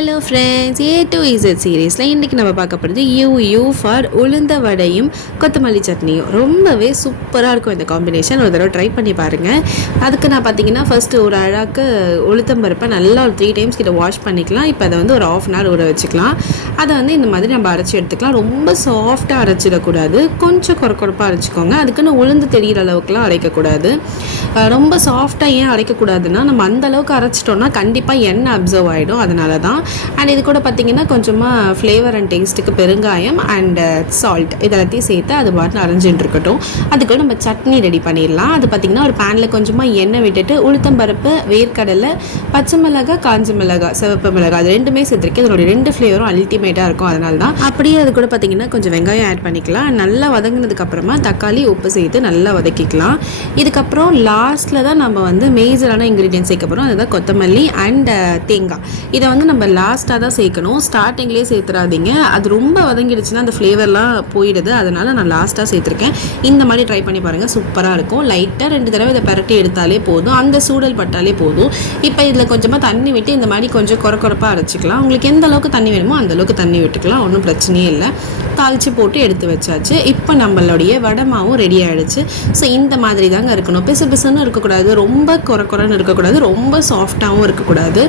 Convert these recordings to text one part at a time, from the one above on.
Hello friends, A to Z சீரீஸில் இன்றைக்கி நம்ம பார்க்க போகிறது யூ ஃபார் உளுந்த வடையும் கொத்தமல்லி சட்னியும். ரொம்பவே சூப்பராக இருக்கும் இந்த காம்பினேஷன். ஒரு தடவை ட்ரை பண்ணி பாருங்கள். அதுக்கு நான் பார்த்தீங்கன்னா ஃபஸ்ட்டு ஒரு அழகாக்கு உளுத்தம்பருப்பை நல்லா ஒரு 3 டைம்ஸ் கிட்ட வாஷ் பண்ணிக்கலாம். இப்போ அதை வந்து ஒரு 1/2 hour ஊற வச்சுக்கலாம். அதை வந்து இந்த மாதிரி நம்ம அரைச்சி எடுத்துக்கலாம். ரொம்ப சாஃப்டாக அரைச்சிடக்கூடாது, கொஞ்சம் கொரப்பாக அரைச்சிக்கோங்க. அதுக்குன்னு உளுந்து தெரிகிற அளவுக்குலாம் அரைக்கக்கூடாது. ரொம்ப சாஃப்டாக ஏன் அரைக்கக்கூடாதுன்னா, நம்ம அந்தளவுக்கு அரைச்சிட்டோன்னா கண்டிப்பாக எண்ணெய் அப்சர்வ் ஆகிடும். அதனால தான். அண்ட் இது கூட பார்த்தீங்கன்னா கொஞ்சமாக ஃப்ளேவர் அண்ட் டேஸ்ட்டுக்கு பெருங்காயம் அண்ட் சால்ட் இதெல்லாத்தையும் சேர்த்து அது பாட்டில் அரைஞ்சிட்டு இருக்கட்டும். அதுக்கு நம்ம சட்னி ரெடி பண்ணிடலாம். அது பார்த்திங்கன்னா ஒரு பேனில் கொஞ்சமாக எண்ணெய் விட்டுட்டு உளுத்தம்பருப்பு, வேர்க்கடலை, பச்சை மிளகாய், காஞ்ச மிளகாய், சிவப்பு மிளகாய் அது ரெண்டுமே சேர்த்துருக்கேன். இதோட 2 ஃப்ளேவரும் அல்டிமேட்டாக இருக்கும். அதனால தான். அப்படியே அது கூட பார்த்திங்கன்னா கொஞ்சம் வெங்காயம் ஆட் பண்ணிக்கலாம். நல்லா வதங்கினதுக்கப்புறமா தக்காளி, உப்பு சேர்த்து நல்லா வதக்கிக்கலாம். இதுக்கப்புறம் லாஸ்ட்டில் தான் நம்ம வந்து மேஜரான இன்க்ரீடியன்ஸ் சேர்க்க போகிறோம். அதுதான் கொத்தமல்லி அண்ட் தேங்காய். இதை வந்து நம்ம லாஸ்ட்டாக தான் சேர்க்கணும், ஸ்டார்டிங்லேயே சேர்த்துறாதீங்க. அது ரொம்ப வதங்கிடுச்சுன்னா அந்த ஃப்ளேவர்லாம் போயிடுது. அதனால் நான் லாஸ்ட்டாக சேர்த்துருக்கேன். இந்த மாதிரி ட்ரை பண்ணி பாருங்கள், சூப்பராக இருக்கும். லைட்டாக 2 தடவை இதை பரட்டி எடுத்தாலே போதும், அந்த சூடல் பட்டாலே போதும். இப்போ இதில் கொஞ்சமாக தண்ணி விட்டு இந்த மாதிரி கொஞ்சம் கொரப்பாக அரைச்சிக்கலாம். உங்களுக்கு எந்த அளவுக்கு தண்ணி வேணுமோ அந்தளவுக்கு தண்ணி விட்டுக்கலாம், ஒன்றும் பிரச்சனையே இல்லை. தாளித்து போட்டு எடுத்து வச்சாச்சு. இப்போ நம்மளுடைய வடை மாவும் ரெடி ஆகிடுச்சு. ஸோ இந்த மாதிரி தாங்க இருக்கணும். பிசுன்னு இருக்கக்கூடாது, ரொம்ப கொரன்னு இருக்கக்கூடாது, ரொம்ப சாஃப்டாகவும் இருக்கக்கூடாது.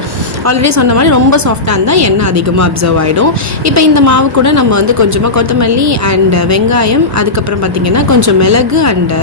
ஆல்ரெடி சொன்ன மாதிரி ரொம்ப சாஃப்டாக இருந்தால் எண்ணெய் அதிகமாக அப்சர்வ் ஆகிடும். இப்போ இந்த மாவு கூட நம்ம வந்து கொஞ்சமாக கொத்தமல்லி அண்ட் வெங்காயம், அதுக்கப்புறம் பார்த்திங்கன்னா கொஞ்சம் மிளகு அண்ட்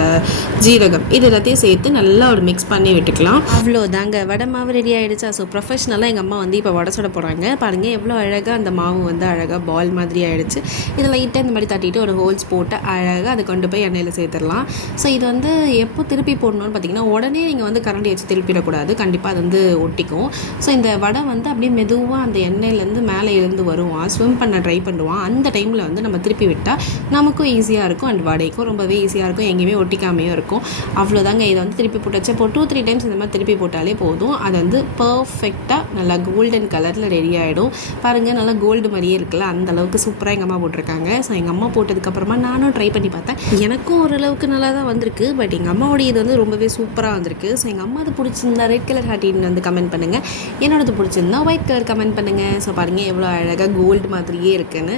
ஜீரகம் இது எல்லாத்தையும் சேர்த்து நல்லா ஒரு மிக்ஸ் பண்ணி விட்டுக்கலாம். அவ்வளோதாங்க, வடை மாவு ரெடி ஆகிடுச்சா. ஸோ ப்ரொஃபஷ்னலாக எங்கள் அம்மா வந்து இப்போ வடை சுட போகிறாங்க. பாருங்கள் எவ்வளோ அழகாக அந்த மாவு வந்து அழகாக பால் மாதிரி ஆகிடுச்சு. இதில் லைட்டாக இந்த மாதிரி தட்டிட்டு ஒரு ஹோல்ஸ் போட்டு அழகாக அதை கொண்டு போய் எண்ணெயில் சேர்த்துடலாம். ஸோ இது வந்து எப்போ திருப்பி போடணும்னு பார்த்திங்கன்னா, உடனே நீங்கள் வந்து கரண்டி வச்சு திருப்பிடக்கூடாது, கண்டிப்பாக அது வந்து ஒட்டிக்கும். ஸோ இந்த வடை வந்து அப்படியே மெதுவாக அந்த எண்ணெயிலேருந்து மேலே எழுந்து வருவான், ஸ்விம் பண்ண ட்ரை பண்ணுவான். அந்த டைமில் வந்து நம்ம திருப்பி விட்டால் நமக்கும் ஈஸியாக இருக்கும் அண்ட் வடைக்கும் ரொம்பவே ஈஸியாக இருக்கும், எங்கேயுமே ஒட்டிக்காமையும் இருக்கும். அவ்வளோதாங்க. இதை வந்து திருப்பி போட்டாச்சு. இப்போ 2-3 டைம்ஸ் இந்த மாதிரி திருப்பி போட்டாலே போதும். அது வந்து பர்ஃபெக்டாக நல்லா கோல்டன் கலரில் ரெடி ஆகிடும். பாருங்கள், நல்லா கோல்டு மாதிரியே இருக்குல்ல, அந்த அளவுக்கு சூப்பராக எங்கள் அம்மா போட்டிருக்காங்க. ஸோ எங்கள் அம்மா போட்டதுக்கப்புறமா நானும் ட்ரை பண்ணி பார்த்தேன். எனக்கும் ஓரளவுக்கு நல்லா தான் வந்திருக்கு. பட் எங்கள் அம்மாவோடைய இது வந்து ரொம்பவே சூப்பராக வந்திருக்கு. ஸோ எங்கள் அம்மா அது பிடிச்சிருந்தா ரெட் கலர் ஹார்ட்டின்னு வந்து கமெண்ட் பண்ணுங்கள். என்னோடது பிடிச்சிருந்தா ஒயிட் கலர் கமெண்ட் பண்ணுங்கள். ஸோ பாருங்கள் எவ்வளோ அழகாக கோல்டு மாதிரியே இருக்குன்னு.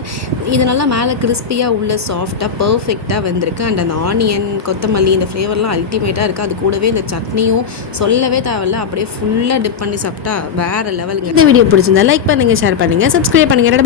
இது நல்லா மேலே கிறிஸ்பியாக உள்ள சாஃப்டாக பர்ஃபெக்டாக வந்திருக்கு. அண்ட் அந்த ஆனியன், கொத்தமல்லி இந்த ஃப்ளேவர்லாம் அல்டிமேட்டாக இருக்குது. அது கூடவே இந்த சட்னியும் சொல்லவே தேவையில்ல, அப்படியே ஃபுல்லாக டிப் பண்ணி சாப்பிட்டா வேறு லெவலுங்க. இந்த வீடியோ பிடிச்சிருந்தா லைக் பண்ணுங்கள், ஷேர் பண்ணுங்கள், சப்ஸ்கிரைப் பண்ணுங்கள்.